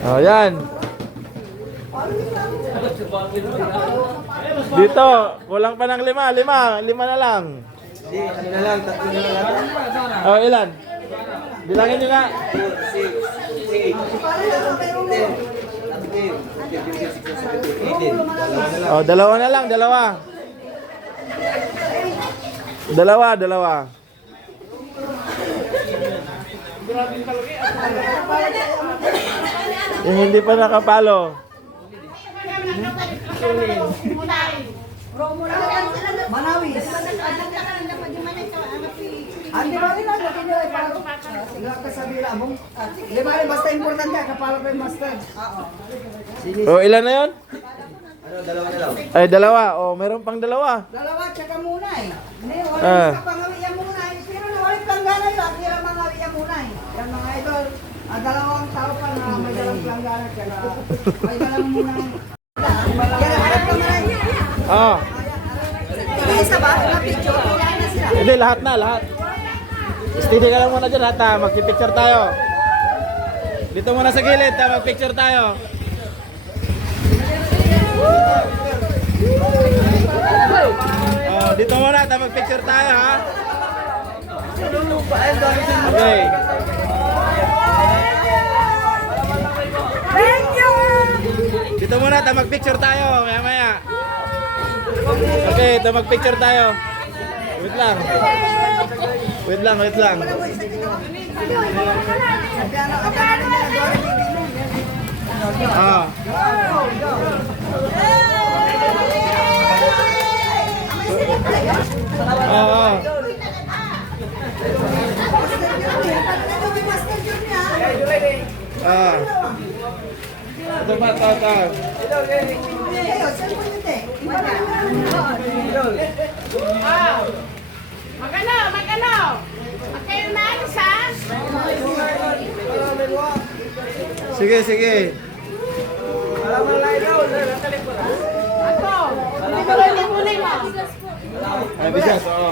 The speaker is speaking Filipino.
Oh, yan. Dito, kulang pa ng lima, lima, lima na lang. Hindi, na lang, tatlo na lang. Oh, ilan? Bilangin nyo nga. 18. Oh, dalawa na lang, dalawa. Dalawa, dalawa. Yung hindi pa nakapalo. Manawis. Andi ba rin ang laki nila iparo? Sige ka sa bila mo. Di ba rin basta importante kapalo ko yung master. Oo. Oh, ilan na yon? Ano, dalawa na lang. Ay, dalawa. Oh, meron pang dalawa. Dalawa tsaka muna eh. Hindi, wala Ah. sa pangawiya muna eh. Pero nawalit planggana yun. At hirang mangawiya muna eh. Yan mga idol. Ah, dalawang tao pa na may dalawang planggana tsaka may dalawang muna eh. Kaya harap ka muna eh. Oh. Isa ba? Na picture. Na. Hindi, lahat na, lahat. Steady ka lang muna dyan, hata. Magpipicture tayo. Dito muna sa gilid, ha? Magpicture tayo. Oh, dito muna, ta magpicture tayo, ha? Okay. Muna, ta magpicture tayo, maya maya. Okay, ta magpicture tayo. Wait lang. Wait lang, wait lang. Ah. Oo. Ah. Ito pa, ito, ito. Magano, magano. Okay, umalis ha? Sige, sige. Ako. Hindi ko lang mo. Ay, bigas, oo.